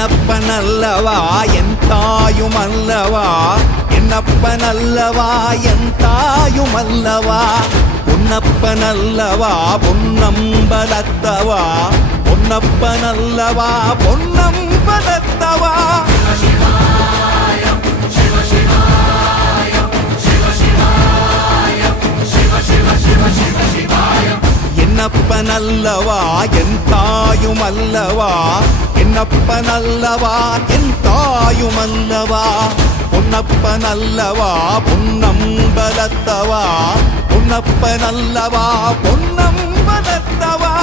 என்னப்பனல்லவா என் தாயுமல்லவா, என்னப்பனல்லவா என் தாயுமல்லவா, பொன்னப்பனல்லவா பொன்னம்பலத்தவா, பொன்னப்பனல்லவா பொன்னம்பலத்தவா. என்னப்பனல்லவா என் தாயுமல்லவா, என்னப்பனல்லவா என் தாயுமல்லவா, பொன்னப்பனல்லவா பொன்னம்பலத்தவா, பொன்னப்பனல்லவா பொன்னம்பலத்தவா.